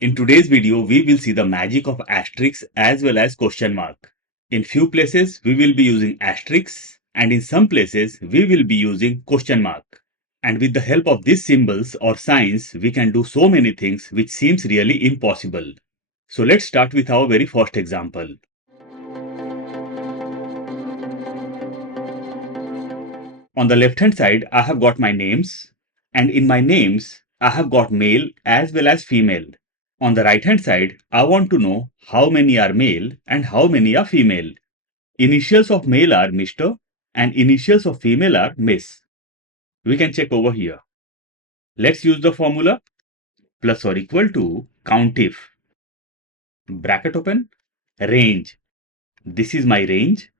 In today's video, we will see the magic of asterisk as well as question mark. In few places, we will be using asterisk and in some places, we will be using question mark. And with the help of these symbols or signs, we can do so many things which seems really impossible. So let's start with our very first example. On the left hand side, I have got my names, and in my names, I have got male as well as female. On the right hand side, I want to know how many are male and how many are female. Initials of male are Mr. and initials of female are Miss. We can check over here. Let's use the formula plus or equal to countif. Bracket open, range. This is my range.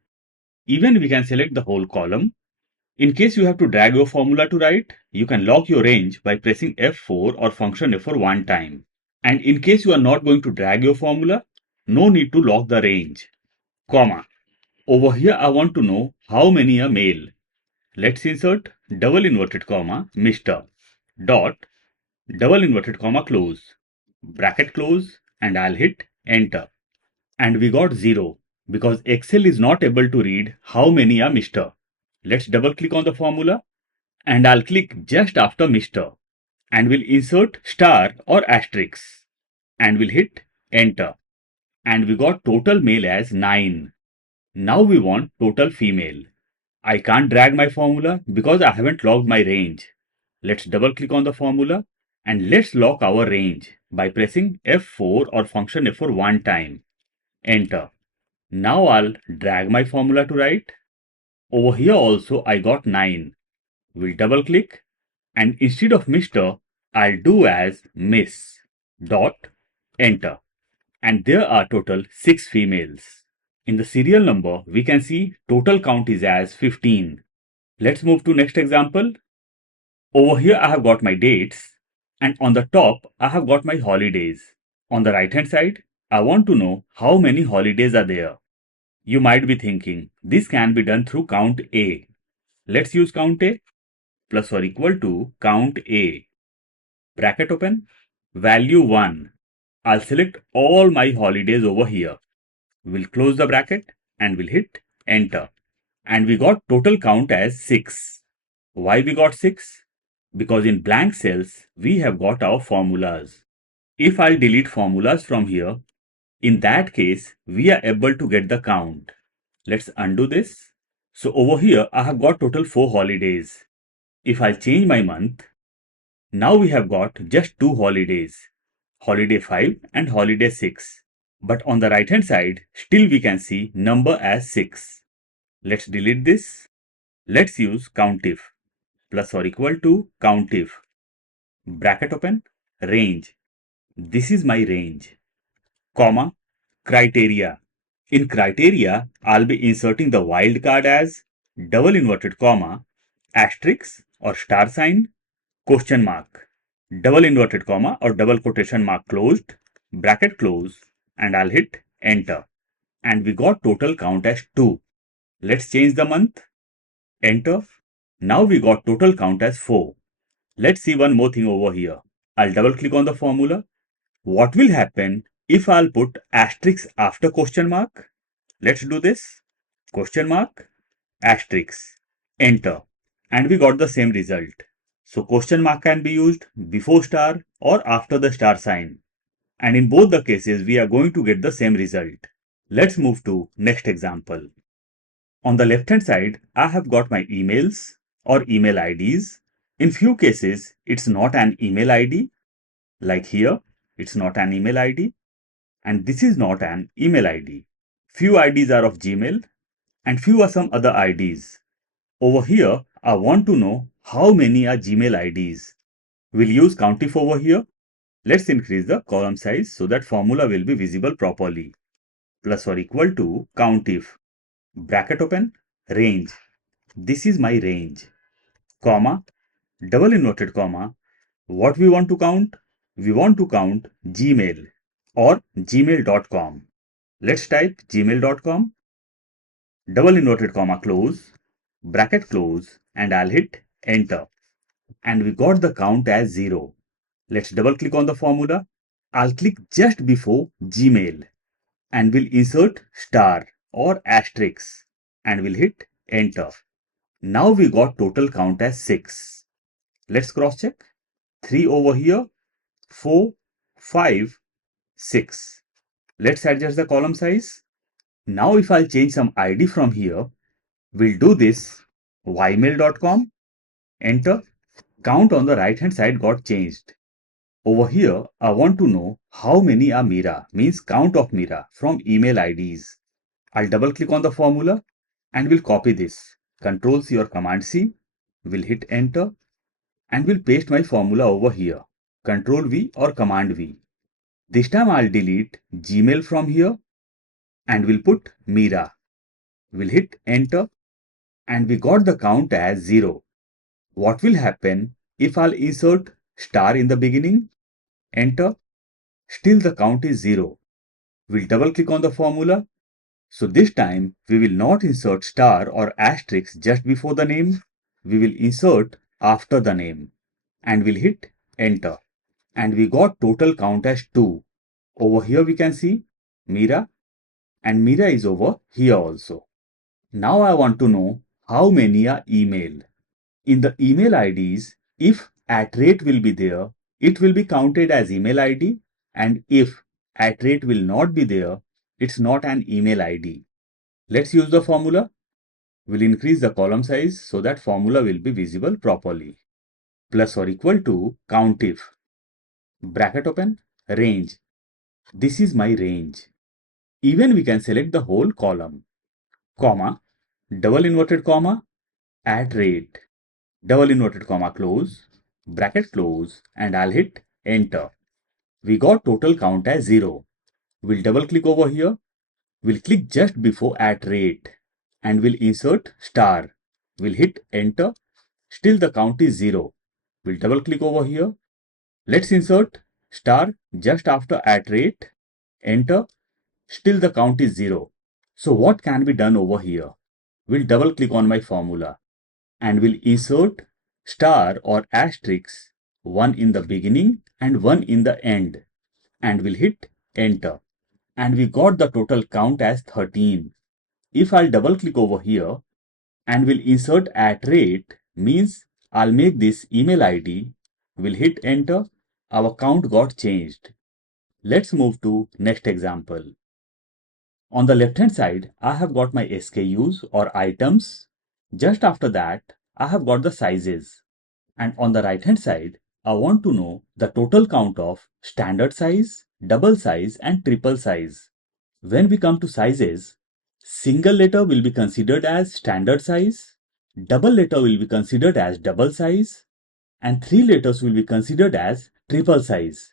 Even we can select the whole column. In case you have to drag your formula to right, you can lock your range by pressing F4 or function F4 one time. And in case you are not going to drag your formula, no need to lock the range. Comma. Over here I want to know how many are male. Let's insert double inverted comma Mr. Dot double inverted comma close. Bracket close and I'll hit enter. And we got 0 because Excel is not able to read how many are Mr. Let's double click on the formula and I'll click just after Mr. and we'll insert star or asterisk and we'll hit enter. And we got total male as 9. Now we want total female. I can't drag my formula because I haven't locked my range. Let's double click on the formula and let's lock our range by pressing F4 or function F4 one time. Enter. Now I'll drag my formula to right. Over here also I got 9. We'll double click and instead of Mr. I'll do as Miss. Dot. Enter. And there are total 6 females. In the serial number, we can see total count is as 15. Let's move to next example. Over here I have got my dates and on the top I have got my holidays. On the right hand side, I want to know how many holidays are there. You might be thinking, this can be done through count A. Let's use count A plus or equal to count A. Bracket open, value 1. I'll select all my holidays over here. We'll close the bracket and we'll hit enter. And we got total count as 6. Why we got 6? Because in blank cells, we have got our formulas. If I delete formulas from here, in that case, we are able to get the count. Let's undo this. So over here, I have got total 4 holidays. If I change my month, now we have got just 2 holidays, holiday 5 and holiday 6. But on the right hand side, still we can see number as 6. Let's delete this. Let's use countif plus or equal to countif. Bracket open, range. This is my range. Comma, criteria. In criteria, I'll be inserting the wildcard as double inverted comma, asterisk or star sign, question mark, double inverted comma or double quotation mark closed, bracket close, and I'll hit enter. And we got total count as 2. Let's change the month. Enter. Now we got total count as 4. Let's see one more thing over here. I'll double click on the formula. What will happen if I'll put asterisk after question mark? Let's do this. Question mark, asterisk, enter. And we got the same result. So question mark can be used before star or after the star sign. And in both the cases, we are going to get the same result. Let's move to next example. On the left hand side, I have got my emails or email IDs. In few cases, it's not an email ID. Like here, it's not an email ID. And this is not an email ID. Few IDs are of Gmail and few are some other IDs. Over here, I want to know how many are Gmail IDs. We'll use countif over here. Let's increase the column size so that formula will be visible properly. Plus or equal to countif. Bracket open, range. This is my range. Comma, double inverted comma. What we want to count? We want to count Gmail or gmail.com. Let's type gmail.com. Double inverted comma close, bracket close, and I'll hit enter. And we got the count as 0. Let's double click on the formula I'll click just before Gmail and will insert star or asterisk and will hit enter. Now we got total count as 6. Let's cross check. 3 over here, 4, 5, 6. Let's adjust the column size. Now if I'll change some ID from here, we'll do this ymail.com, enter. Count on the right hand side got changed. Over here, I want to know how many are Mira, means count of Mira from email IDs. I'll double click on the formula and will copy this. Control C or Command C, will hit enter and will paste my formula over here. Control V or Command V. This time I'll delete Gmail from here and will put Mira. Will hit enter and we got the count as 0. What will happen if I'll insert star in the beginning? Enter. Still the count is 0. We'll double click on the formula. So this time we will not insert star or asterisk just before the name. We will insert after the name and we'll hit enter. And we got total count as 2. Over here we can see Mira and Mira is over here also. Now I want to know how many are email. In the email IDs, if @ will be there, it will be counted as email ID, and if @ will not be there, it's not an email ID. Let's use the formula. We'll increase the column size so that formula will be visible properly. Plus or equal to countif, bracket open, range. This is my range. Even we can select the whole column, comma, double inverted comma, @, double inverted comma close, bracket close, and I'll hit enter. We got total count as 0. We'll double click over here. We'll click just before @ and we'll insert star. We'll hit enter. Still the count is 0. We'll double click over here. Let's insert star just after @, enter. Still the count is 0. So what can be done over here? We'll double click on my formula and we'll insert star or asterisk, one in the beginning and one in the end, and we'll hit enter. And we got the total count as 13. If I'll double click over here and will insert @, means I'll make this email ID, we'll hit enter, our count got changed. Let's move to next example. On the left hand side, I have got my SKUs or items. Just after that, I have got the sizes. And on the right hand side, I want to know the total count of standard size, double size and triple size. When we come to sizes, single letter will be considered as standard size, double letter will be considered as double size, and 3 letters will be considered as triple size.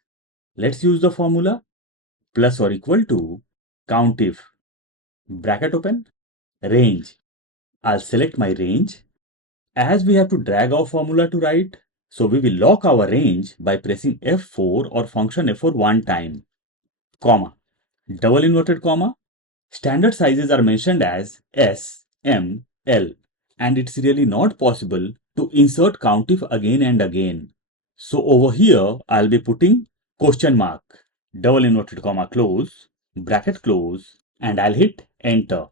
Let's use the formula plus or equal to countif, bracket open, range. I'll select my range. As we have to drag our formula to right, so we will lock our range by pressing F4 or function F4 one time, comma, double inverted comma. Standard sizes are mentioned as S, M, L, and it's really not possible to insert countif again and again. So over here, I'll be putting question mark, double inverted comma close, bracket close, and I'll hit enter.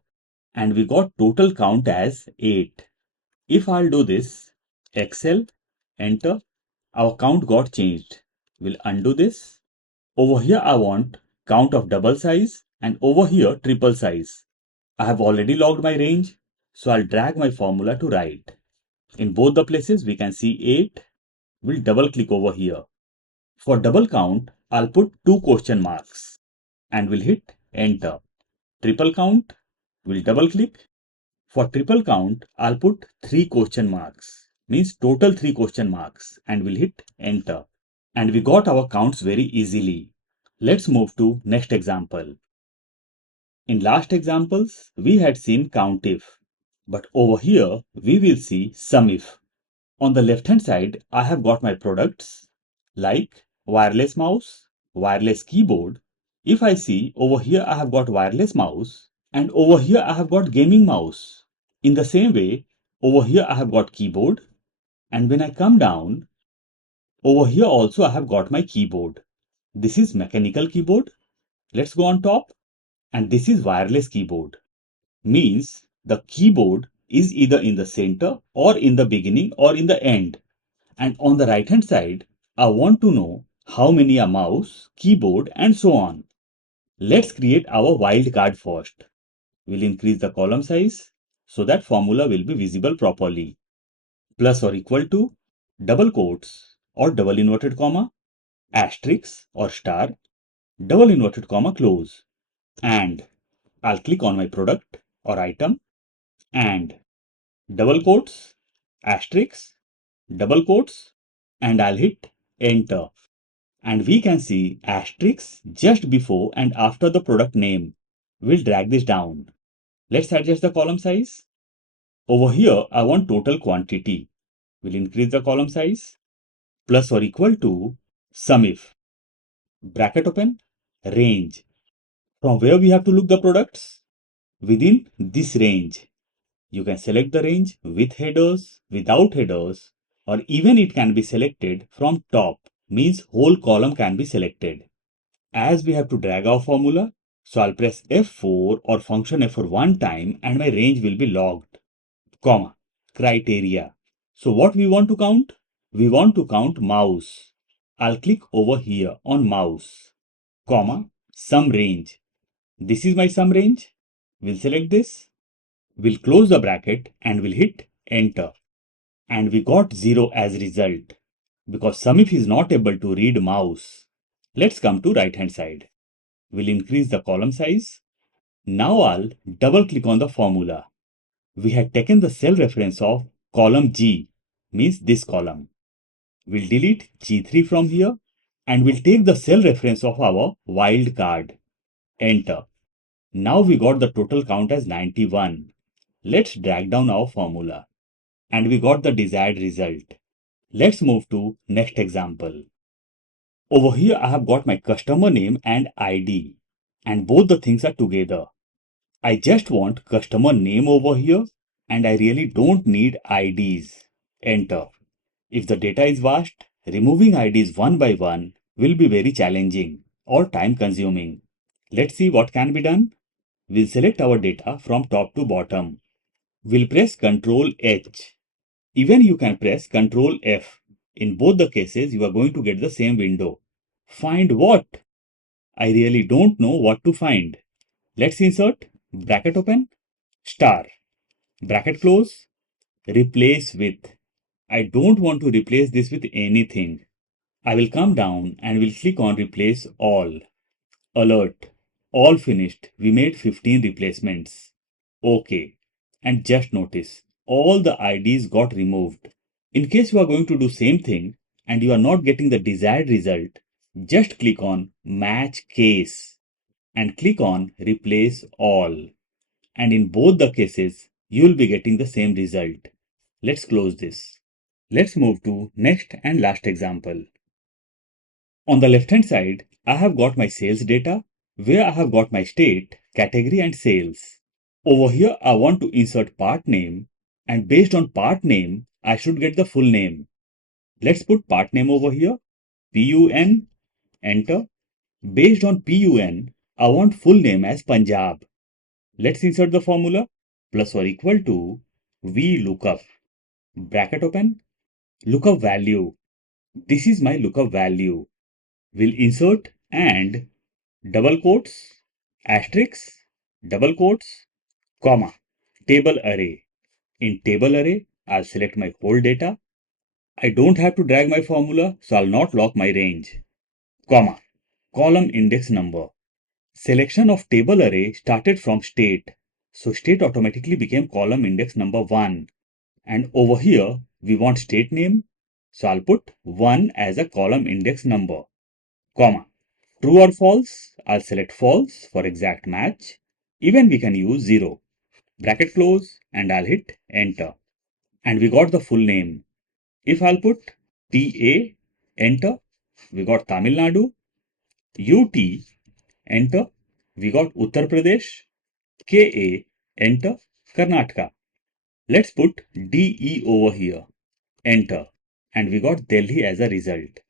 And we got total count as 8. If I'll do this, Excel, enter, our count got changed. We'll undo this. Over here, I want count of double size and over here, triple size. I have already logged my range, so I'll drag my formula to right. In both the places, we can see 8. We'll double click over here. For double count, I'll put 2 question marks and we'll hit enter. Triple count, we'll double click. For triple count, I'll put 3 question marks, means total 3 question marks, and we'll hit enter. And we got our counts very easily. Let's move to next example. In last examples, we had seen countif, but over here, we will see sumif. On the left hand side, I have got my products like wireless mouse, wireless keyboard. If I see over here, I have got wireless mouse and over here, I have got gaming mouse. In the same way, over here I have got keyboard, and when I come down, over here also I have got my keyboard. This is mechanical keyboard. Let's go on top. And this is wireless keyboard. Means the keyboard is either in the center or in the beginning or in the end. And on the right hand side, I want to know how many are mouse, keyboard and so on. Let's create our wildcard first. We'll increase the column size so that formula will be visible properly. Plus or equal to, double quotes or double inverted comma, asterisk or star, double inverted comma close. And I'll click on my product or item and double quotes, asterisk, double quotes, and I'll hit enter. And we can see asterisk just before and after the product name. We'll drag this down. Let's adjust the column size. Over here, I want total quantity. We'll increase the column size. Plus or equal to sum if. Bracket open, range. From where we have to look the products? Within this range. You can select the range with headers, without headers, or even it can be selected from top, means whole column can be selected. As we have to drag our formula, so I'll press F4 or function F4 one time and my range will be logged. Comma, criteria. So what we want to count? We want to count mouse. I'll click over here on mouse, comma, sum range. This is my sum range. We'll select this. We'll close the bracket and we'll hit enter. And we got 0 as result because SUMIF is not able to read mouse. Let's come to right hand side. We'll increase the column size. Now I'll double click on the formula. We had taken the cell reference of column G, means this column. We'll delete G3 from here and we'll take the cell reference of our wildcard. Enter. Now we got the total count as 91. Let's drag down our formula. And we got the desired result. Let's move to next example. Over here I have got my customer name and ID and both the things are together. I just want customer name over here and I really don't need IDs. Enter. If the data is vast, removing IDs one by one will be very challenging or time consuming. Let's see what can be done. We'll select our data from top to bottom. We'll press Ctrl H. Even you can press Ctrl F. In both the cases, you are going to get the same window. Find what? I really don't know what to find. Let's insert, bracket open, star, bracket close, replace with. I don't want to replace this with anything. I will come down and will click on replace all. Alert, all finished. We made 15 replacements. OK. And just notice, all the IDs got removed. In case you are going to do same thing and you are not getting the desired result, just click on match case and click on replace all. And in both the cases, you will be getting the same result. Let's close this. Let's move to next and last example. On the left hand side, I have got my sales data where I have got my state, category and sales. Over here, I want to insert part name and based on part name, I should get the full name. Let's put part name over here, PUN, enter. Based on PUN, I want full name as Punjab. Let's insert the formula, plus or equal to VLOOKUP, bracket open, lookup value. This is my lookup value. We'll insert and double quotes, asterisk, double quotes, comma, table array. In table array, I'll select my whole data. I don't have to drag my formula, so I'll not lock my range. Comma, column index number. Selection of table array started from state. So state automatically became column index number 1. And over here, we want state name. So I'll put 1 as a column index number. Comma, true or false, I'll select false for exact match. Even we can use 0. Bracket close and I'll hit enter. And we got the full name. If I'll put TA, enter, we got Tamil Nadu. UT, enter, we got Uttar Pradesh. KA, enter, Karnataka. Let's put DE over here, enter, and we got Delhi as a result.